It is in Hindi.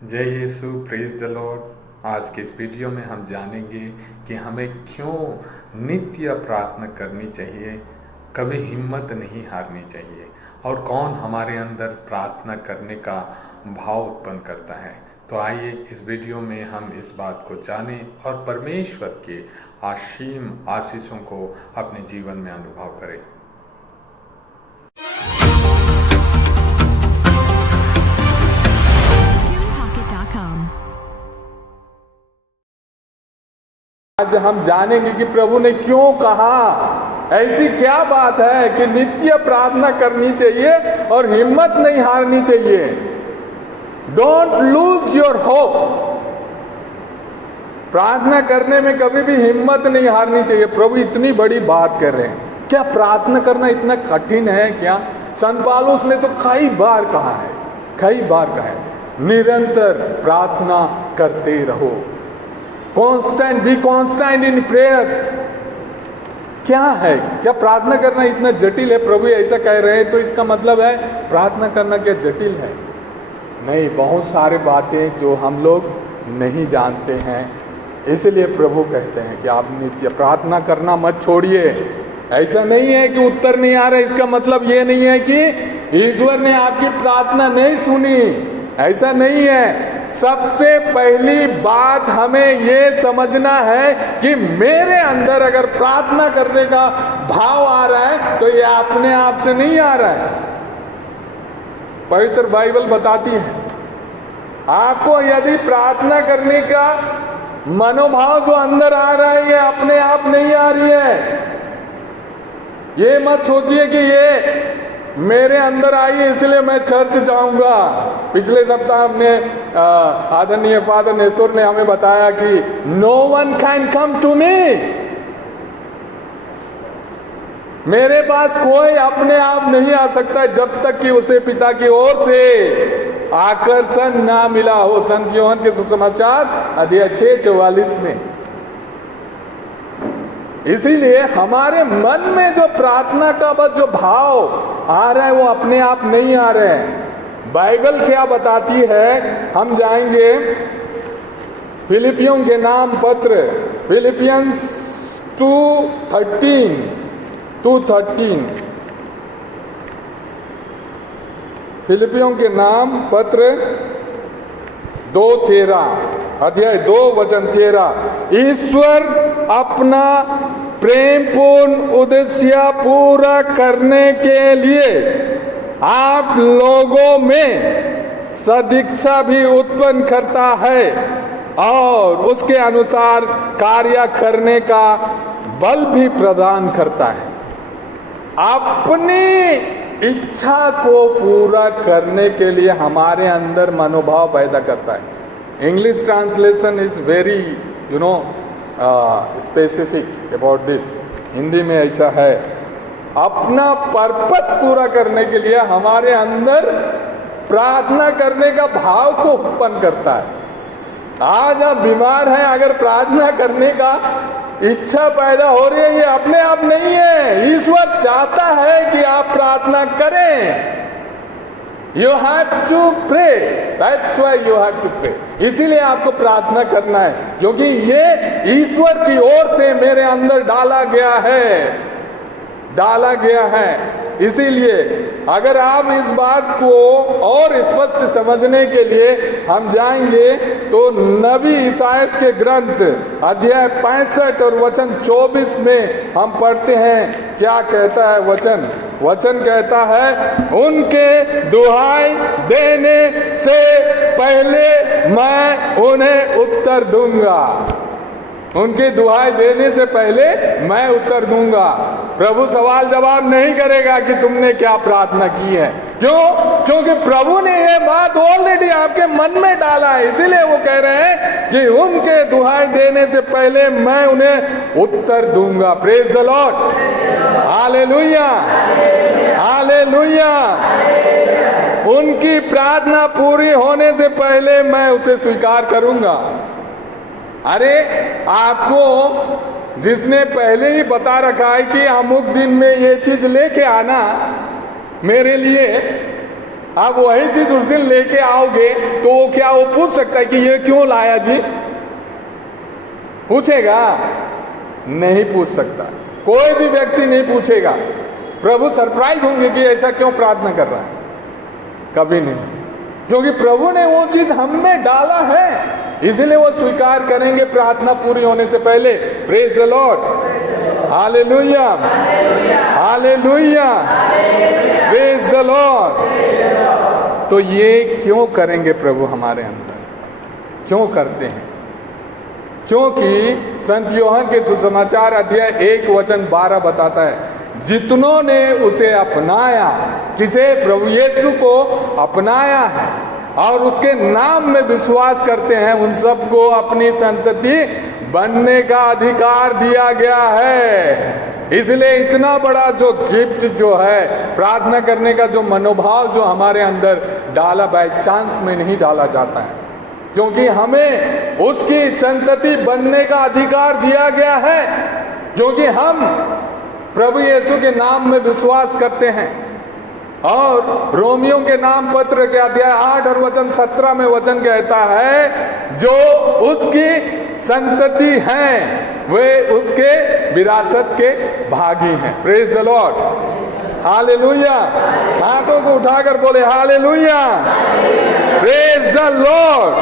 जय यीशु, प्रेज द लॉर्ड। आज के इस वीडियो में हम जानेंगे कि हमें क्यों नित्य प्रार्थना करनी चाहिए, कभी हिम्मत नहीं हारनी चाहिए, और कौन हमारे अंदर प्रार्थना करने का भाव उत्पन्न करता है। तो आइए इस वीडियो में हम इस बात को जानें और परमेश्वर के असीम आशीषों को अपने जीवन में अनुभव करें। आज हम जानेंगे कि प्रभु ने क्यों कहा, ऐसी क्या बात है कि नित्य प्रार्थना करनी चाहिए और हिम्मत नहीं हारनी चाहिए। Don't lose your hope. प्रार्थना करने में कभी भी हिम्मत नहीं हारनी चाहिए। प्रभु इतनी बड़ी बात कर रहे हैं। क्या प्रार्थना करना इतना कठिन है क्या? संत पौलुस ने तो कई बार कहा है, निरंतर प्रार्थना करते रहो। Constant, be constant in prayer. क्या है? क्या प्रार्थना करना इतना जटिल है? प्रभु ऐसा कह रहे हैं तो इसका मतलब है प्रार्थना करना क्या जटिल है? नहीं, बहुत सारे बातें जो हम लोग नहीं जानते हैं, इसलिए प्रभु कहते हैं कि आप नित्य प्रार्थना करना मत छोड़िए। ऐसा नहीं है कि उत्तर नहीं आ रहा, इसका मतलब ये नहीं है कि ईश्वर ने आपकी प्रार्थना नहीं सुनी, ऐसा नहीं है। सबसे पहली बात हमें ये समझना है कि मेरे अंदर अगर प्रार्थना करने का भाव आ रहा है तो ये अपने आप से नहीं आ रहा है। पवित्र बाइबल बताती है आपको यदि प्रार्थना करने का मनोभाव जो अंदर आ रहा है ये अपने आप नहीं आ रही है। ये मत सोचिए कि ये मेरे अंदर आई है इसलिए मैं चर्च जाऊंगा। पिछले सप्ताह हमने आदरणीय फादर नेस्तोर ने हमें बताया कि no one can come to me. मेरे पास कोई अपने आप नहीं आ सकता जब तक कि उसे पिता की ओर से आकर्षण ना मिला हो। संत यूहन्ना के सुसमाचार अध्याय 6:44 में। इसीलिए हमारे मन में जो प्रार्थना का बस जो भाव आ रहा है वो अपने आप नहीं आ रहे हैं। बाइबल क्या बताती है, हम जाएंगे फिलिपियों के नाम पत्र, फिलिपियंस 2:13 फिलिपियों के नाम पत्र 2:13 अध्याय 2:13। ईश्वर अपना प्रेम पूर्ण उद्देश्य पूरा करने के लिए आप लोगों में सदिच्छा भी उत्पन्न करता है और उसके अनुसार कार्य करने का बल भी प्रदान करता है। अपनी इच्छा को पूरा करने के लिए हमारे अंदर मनोभाव पैदा करता है। English translation is very specific about this. Hindi में ऐसा है, अपना पर्पस पूरा करने के लिए हमारे अंदर प्रार्थना करने का भाव को उत्पन्न करता है। आज आप बीमार हैं, अगर प्रार्थना करने का इच्छा पैदा हो रही है, ये अपने आप नहीं है। ईश्वर चाहता है कि आप प्रार्थना करें। You have to pray. That's why you have to pray. इसीलिए आपको प्रार्थना करना है, क्योंकि ये ईश्वर की ओर से मेरे अंदर डाला गया है। इसीलिए अगर आप इस बात को और स्पष्ट समझने के लिए हम जाएंगे तो नबी इसायास के ग्रंथ अध्याय 65 और वचन 24 में हम पढ़ते हैं। क्या कहता है वचन कहता है, उनके दुहाई देने से पहले मैं उन्हें उत्तर दूंगा। उनकी दुहाई देने से पहले मैं उत्तर दूंगा। प्रभु सवाल जवाब नहीं करेगा कि तुमने क्या प्रार्थना की है। क्यों? क्योंकि प्रभु ने यह बात ऑलरेडी आपके मन में डाला है। इसीलिए वो कह रहे हैं कि उनके दुहाई देने से पहले मैं उन्हें उत्तर दूंगा। Praise the Lord, hallelujah, hallelujah. उनकी प्रार्थना पूरी होने से पहले मैं उसे स्वीकार करूंगा। अरे आपको जिसने पहले ही बता रखा है कि अमुक दिन में ये चीज लेके आना मेरे लिए, आप वही चीज उस दिन लेके आओगे तो वो क्या वो पूछ सकता है कि ये क्यों लाया जी? पूछेगा? नहीं पूछ सकता, कोई भी व्यक्ति नहीं पूछेगा। प्रभु सरप्राइज होंगे कि ऐसा क्यों प्रार्थना कर रहा है, कभी नहीं, क्योंकि प्रभु ने वो चीज हम में डाला है, इसलिए वो स्वीकार करेंगे प्रार्थना पूरी होने से पहले। Praise the Lord, hallelujah, hallelujah, praise the Lord. तो ये क्यों करेंगे प्रभु हमारे अंदर, क्यों करते हैं? क्योंकि संत यूहन्ना के सुसमाचार अध्याय 1:12 बताता है, जितनों ने उसे अपनाया, किसे? प्रभु यीशु को अपनाया है और उसके नाम में विश्वास करते हैं, उन सबको अपनी संतति बनने का अधिकार दिया गया है। इसलिए इतना बड़ा जो गिफ्ट जो है, प्रार्थना करने का जो मनोभाव जो हमारे अंदर डाला बाय चांस में नहीं डाला जाता है, क्योंकि हमें उसकी संतति बनने का अधिकार दिया गया है, क्योंकि हम प्रभु यीशु के नाम में विश्वास करते हैं। और रोमियो के नाम पत्र के अध्याय 8 और वचन 17 में वचन कहता है, जो उसकी संतति हैं वे उसके विरासत के भागी हैं। Praise the Lord, hallelujah. हाथों को उठाकर बोले हालेलुया, प्रेज द लॉर्ड।